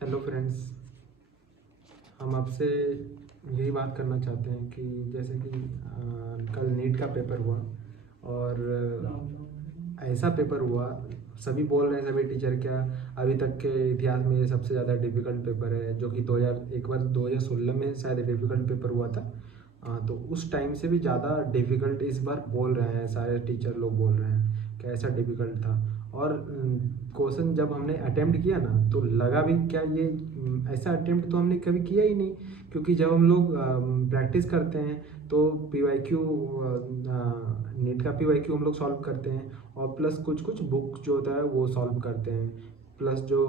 Hello friends. हम आपसे यही बात करना चाहते हैं कि जैसे कि कल नीट का पेपर हुआ और ऐसा पेपर हुआ, सभी बोल रहे हैं, सभी टीचर, क्या अभी तक के इतिहास में ये सबसे ज़्यादा डिफ़िकल्ट पेपर है, जो कि 2016 में शायद डिफ़िकल्ट पेपर हुआ था। तो उस टाइम से भी ज़्यादा डिफ़िकल्ट इस बार बोल रहे हैं, सारे टीचर लोग बोल रहे हैं कि ऐसा डिफ़िकल्ट था। और क्वेश्चन जब हमने अटेम्प्ट किया ना तो लगा भी क्या ये ऐसा अटेम्प्ट तो हमने कभी किया ही नहीं, क्योंकि जब हम लोग प्रैक्टिस करते हैं तो पीवाईक्यू, नीट का पीवाईक्यू हम लोग सॉल्व करते हैं और प्लस कुछ कुछ बुक जो होता है वो सॉल्व करते हैं, प्लस जो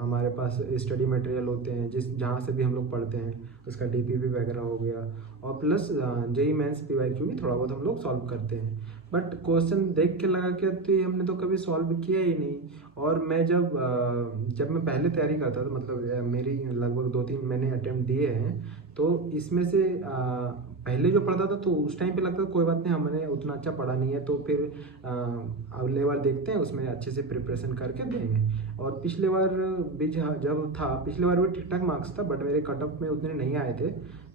हमारे पास स्टडी मटेरियल होते हैं जहाँ से भी हम लोग पढ़ते हैं उसका डीपीपी वगैरह हो गया, और प्लस जेई मेंस पीवाईक्यू भी थोड़ा बहुत हम लोग सॉल्व करते हैं। बट क्वेश्चन देख के लगा कि तो ये हमने तो कभी सॉल्व किया ही नहीं। और मैं जब मैं पहले तैयारी करता था, मतलब मेरी लगभग 2-3 मैंने अटेम्प्ट दिए हैं, तो इसमें से पहले जो पढ़ता था तो उस टाइम पे लगता था कोई बात नहीं, हमने उतना अच्छा पढ़ा नहीं है, तो फिर अगले बार देखते हैं, उसमें अच्छे से प्रिपरेशन करके देंगे। और पिछले बार भी जब था, पिछले बार भी ठीक ठाक मार्क्स था, बट मेरे कट ऑफ में उतने नहीं आए थे।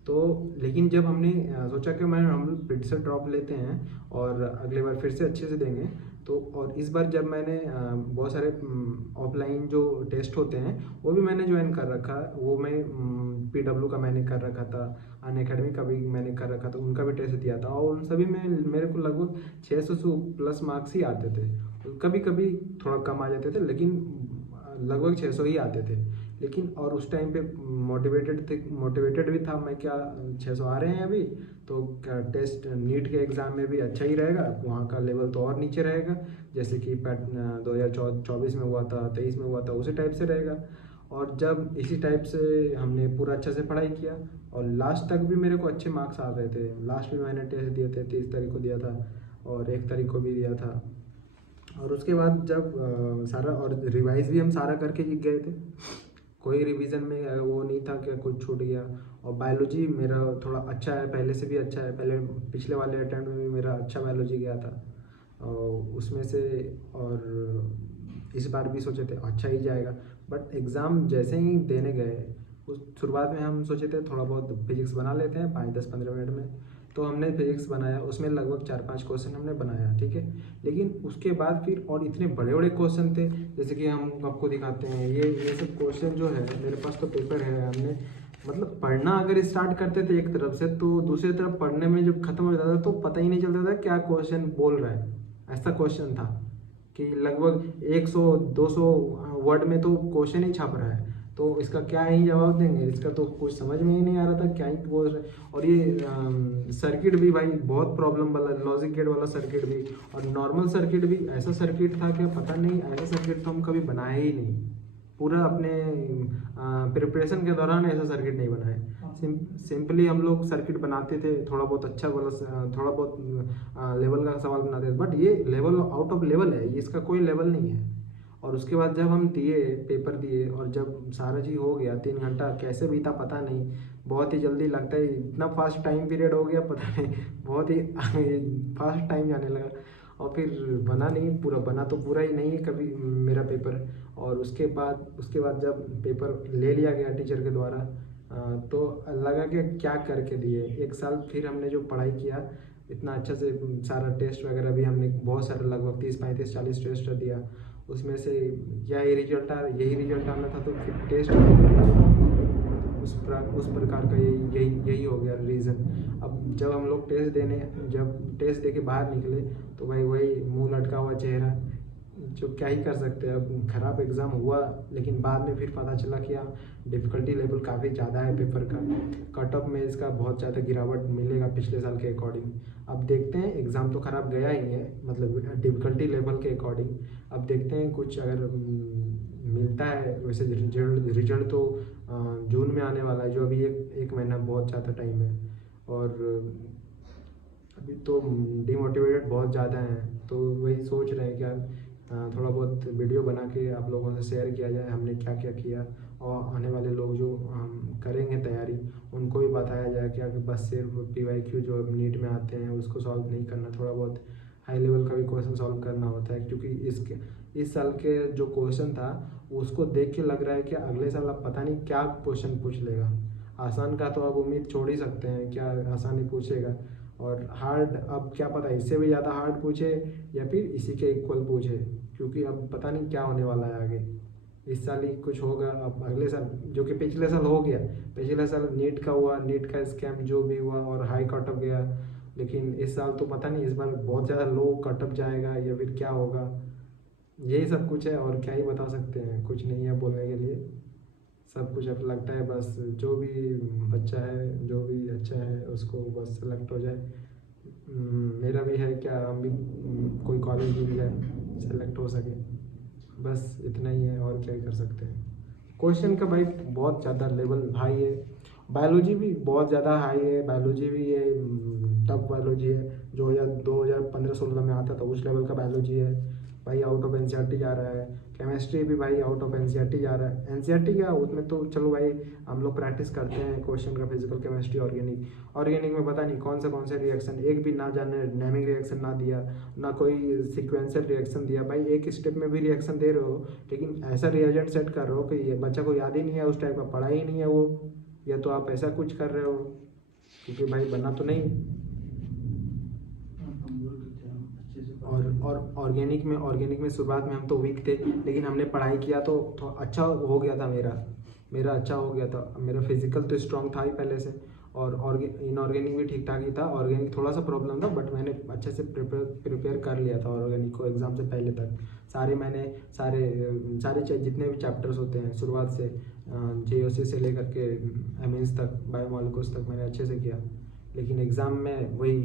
तो लेकिन जब हमने सोचा कि हम लोग फिर से ड्रॉप लेते हैं और अगली बार फिर से अच्छे से देंगे, तो और इस बार जब मैंने बहुत सारे ऑफलाइन जो टेस्ट होते हैं वो भी मैंने ज्वाइन कर रखा, वो मैं पीडब्ल्यू का मैंने कर रखा था, अनअकैडमी का भी मैंने कर रखा था, उनका भी टेस्ट दिया था, और उन सभी में मेरे को लगभग 600 से प्लस मार्क्स ही आते थे। कभी कभी थोड़ा कम आ जाते थे, लेकिन लगभग 600 ही आते थे। लेकिन और उस टाइम पे मोटिवेटेड भी था मैं, क्या 600 आ रहे हैं अभी, तो क्या टेस्ट नीट के एग्ज़ाम में भी अच्छा ही रहेगा, वहाँ का लेवल तो और नीचे रहेगा, जैसे कि 2024 में हुआ था, 23 में हुआ था, उसी टाइप से रहेगा। और जब इसी टाइप से हमने पूरा अच्छे से पढ़ाई किया और लास्ट तक भी मेरे को अच्छे मार्क्स आ रहे थे। लास्ट में मैंने टेस्ट दिए थे, 30 तारीख को दिया था और 1 तारीख को भी दिया था। और उसके बाद जब सारा और रिवाइज भी हम सारा करके ही गए थे, कोई रिवीजन में वो नहीं था कि कुछ छूट गया। और बायोलॉजी मेरा थोड़ा अच्छा है, पहले से भी अच्छा है, पहले पिछले वाले अटेम्प्ट में भी मेरा अच्छा बायोलॉजी गया था और उसमें से। और इस बार भी सोचे थे अच्छा ही जाएगा, बट एग्ज़ाम जैसे ही देने गए, उस शुरुआत में हम सोचे थे थोड़ा बहुत फिजिक्स बना लेते हैं 5-10-15 मिनट में, तो हमने फिजिक्स बनाया, उसमें लगभग 4-5 क्वेश्चन हमने बनाया, ठीक है। लेकिन उसके बाद फिर और इतने बड़े बड़े क्वेश्चन थे, जैसे कि हम आपको दिखाते हैं, ये सब क्वेश्चन जो है मेरे पास तो पेपर है, हमने मतलब पढ़ना अगर स्टार्ट करते थे एक तरफ से तो दूसरी तरफ पढ़ने में जब खत्म हो जाता था तो पता ही नहीं चलता था क्या क्वेश्चन बोल रहा है। ऐसा क्वेश्चन था कि लगभग 100-200 वर्ड में तो क्वेश्चन ही छप रहा है, तो इसका क्या ही जवाब देंगे, इसका तो कुछ समझ में ही नहीं आ रहा था क्या ही बोल रहे। और ये सर्किट भी भाई बहुत प्रॉब्लम वाला, लॉजिक गेट वाला सर्किट भी, और नॉर्मल सर्किट भी ऐसा सर्किट था कि पता नहीं, ऐसा सर्किट तो हम कभी बनाए ही नहीं, पूरा अपने प्रिपरेशन के दौरान ऐसा सर्किट नहीं बनाए। सिंपली हम लोग सर्किट बनाते थे, थोड़ा बहुत अच्छा वाला थोड़ा बहुत लेवल का सवाल बनाते थे, बट ये लेवल आउट ऑफ लेवल है, ये इसका कोई लेवल नहीं है। और उसके बाद जब हम दिए, पेपर दिए, और जब सारा चीज़ हो गया, 3 घंटा कैसे बीता पता नहीं, बहुत ही जल्दी लगता है, इतना फास्ट टाइम पीरियड हो गया पता नहीं, बहुत ही फास्ट टाइम जाने लगा। और फिर बना नहीं, पूरा बना तो पूरा ही नहीं है कभी मेरा पेपर। और उसके बाद जब पेपर ले लिया गया टीचर के द्वारा, तो लगा कि क्या करके दिए। 1 साल फिर हमने जो पढ़ाई किया, इतना अच्छा से सारा टेस्ट वगैरह भी हमने बहुत सारे लगभग 30-35-40 टेस्ट दिया, उसमें से यही रिजल्ट आना था, तो फिर टेस्ट उस प्रकार का यही हो गया रीज़न। अब जब टेस्ट दे के बाहर निकले तो भाई वही मुंह लटका हुआ चेहरा, जो क्या ही कर सकते हैं। अब ख़राब एग्ज़ाम हुआ, लेकिन बाद में फिर पता चला कि हाँ, डिफ़िकल्टी लेवल काफ़ी ज़्यादा है पेपर का, कट ऑफ में इसका बहुत ज़्यादा गिरावट मिलेगा पिछले साल के अकॉर्डिंग। अब देखते हैं, एग्ज़ाम तो ख़राब गया ही है, मतलब डिफ़िकल्टी लेवल के अकॉर्डिंग। अब देखते हैं कुछ अगर मिलता है, वैसे रिजल्ट तो जून में आने वाला है, जो अभी एक महीना बहुत ज़्यादा टाइम है। और अभी तो डिमोटिवेटेड बहुत ज़्यादा हैं, तो वही सोच रहे हैं क्या थोड़ा बहुत वीडियो बना के आप लोगों से शेयर किया जाए हमने क्या क्या किया, और आने वाले लोग जो करेंगे तैयारी उनको भी बताया जाए क्या, कि बस सिर्फ पीवाईक्यू जो नीट में आते हैं उसको सॉल्व नहीं करना, थोड़ा बहुत हाई लेवल का भी क्वेश्चन सॉल्व करना होता है, क्योंकि इस साल के जो क्वेश्चन था उसको देख के लग रहा है कि अगले साल अब पता नहीं क्या क्वेश्चन पूछ लेगा। आसान का तो अब उम्मीद छोड़ ही सकते हैं, क्या आसानी पूछेगा। और हार्ड अब क्या पता इससे भी ज़्यादा हार्ड पूछे या फिर इसी के इक्वल पूछे, क्योंकि अब पता नहीं क्या होने वाला है आगे। इस साल ही कुछ होगा, अब अगले साल जो कि पिछले साल हो गया, पिछले साल नीट का हुआ, नीट का स्कैम जो भी हुआ और हाई कट ऑफ गया। लेकिन इस साल तो पता नहीं, इस बार बहुत ज़्यादा लो कट ऑफ जाएगा या फिर क्या होगा। यही सब कुछ है और क्या ही बता सकते हैं, कुछ नहीं है बोलने के लिए। सब कुछ अब लगता है बस जो भी बच्चा है जो भी अच्छा है उसको बस सेलेक्ट हो जाए। मेरा भी है क्या, हम भी कोई कॉलेज मिल जाए सेलेक्ट हो सके, बस इतना ही है और क्या ही कर सकते हैं। क्वेश्चन का भाई बहुत ज़्यादा लेवल हाई है, बायोलॉजी भी बहुत ज़्यादा हाई है, बायोलॉजी भी ये टफ बायोलॉजी है जो 2015-16 में आता था उस लेवल का बायोलॉजी है भाई, आउट ऑफ एनसीईआरटी जा रहा है। केमिस्ट्री भी भाई आउट ऑफ एनसीईआरटी जा रहा है। एनसीईआरटी क्या, उसमें तो चलो भाई हम लोग प्रैक्टिस करते हैं क्वेश्चन का, फिजिकल केमिस्ट्री ऑर्गेनिक में पता नहीं कौन से रिएक्शन एक भी ना जाने, नेमिक रिएक्शन ना दिया, ना कोई सिक्वेंशियल रिएक्शन दिया। भाई एक स्टेप में भी रिएक्शन दे रहे हो लेकिन ऐसा रिएजेंट सेट कर रहे हो कि ये बच्चा को याद ही नहीं है, उस टाइप का पढ़ा ही नहीं है वो, या तो आप ऐसा कुछ कर रहे हो, क्योंकि भाई बनना तो नहीं। और ऑर्गेनिक में शुरुआत में हम तो वीक थे, लेकिन हमने पढ़ाई किया तो अच्छा हो गया था। मेरा अच्छा हो गया था। मेरा फिजिकल तो स्ट्रांग था ही पहले से, और इनऑर्गेनिक भी ठीक ठाक ही था। ऑर्गेनिक थोड़ा सा प्रॉब्लम था बट मैंने अच्छे से प्रिपेयर कर लिया था ऑर्गेनिक को एग्ज़ाम से पहले तक। सारे जितने भी चैप्टर्स होते हैं शुरुआत से, JOC से लेकर के एमिन्स तक, बायोमोलिकुल्स तक मैंने अच्छे से किया। लेकिन एग्ज़ाम में वही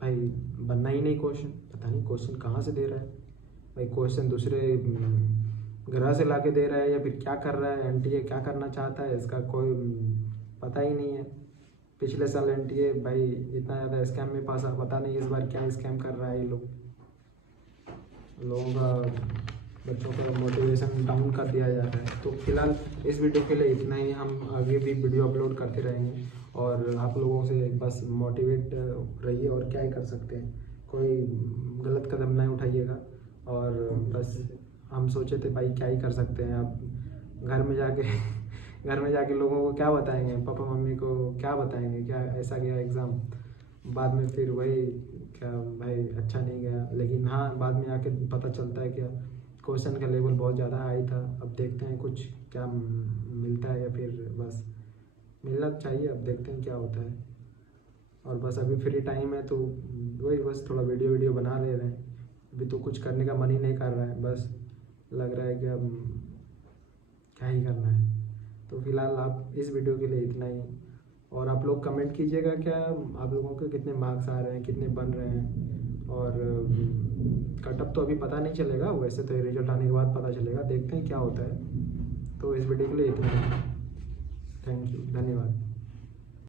भाई बनना ही नहीं क्वेश्चन, पता नहीं क्वेश्चन कहाँ से दे रहा है भाई, क्वेश्चन दूसरे ग्रह से लाके दे रहा है या फिर क्या कर रहा है। एनटीए क्या करना चाहता है इसका कोई पता ही नहीं है। पिछले साल एनटीए भाई इतना ज़्यादा स्कैम में फंसा, पता नहीं इस बार क्या स्कैम कर रहा है ये लोगों का, बच्चों का मोटिवेशन डाउन कर दिया जा रहा है। तो फिलहाल इस वीडियो के लिए इतना ही, हम आगे भी वीडियो अपलोड करते रहेंगे और आप लोगों से बस मोटिवेट रहिए और क्या ही कर सकते हैं। कोई गलत कदम नहीं उठाइएगा। और बस हम सोचे थे भाई क्या ही कर सकते हैं, अब घर में जाके लोगों को क्या बताएंगे, पापा मम्मी को क्या बताएंगे, क्या ऐसा गया एग्ज़ाम, बाद में फिर वही क्या भाई अच्छा नहीं गया। लेकिन हाँ बाद में आके पता चलता है क्या क्वेश्चन का लेवल बहुत ज़्यादा हाई था। अब देखते हैं कुछ क्या मिलता है या फिर बस मिलना चाहिए, अब देखते हैं क्या होता है। और बस अभी फ्री टाइम है तो वही बस थोड़ा वीडियो बना ले रहे हैं। अभी तो कुछ करने का मन ही नहीं कर रहा है, बस लग रहा है कि अब क्या ही करना है। तो फिलहाल आप इस वीडियो के लिए इतना ही। और आप लोग कमेंट कीजिएगा क्या आप लोगों के कितने मार्क्स आ रहे हैं, कितने बन रहे हैं। और कट ऑफ तो अभी पता नहीं चलेगा, वैसे तो रिजल्ट आने के बाद पता चलेगा, देखते हैं क्या होता है। तो इस वीडियो के लिए इतना ही। थैंक यू, धन्यवाद।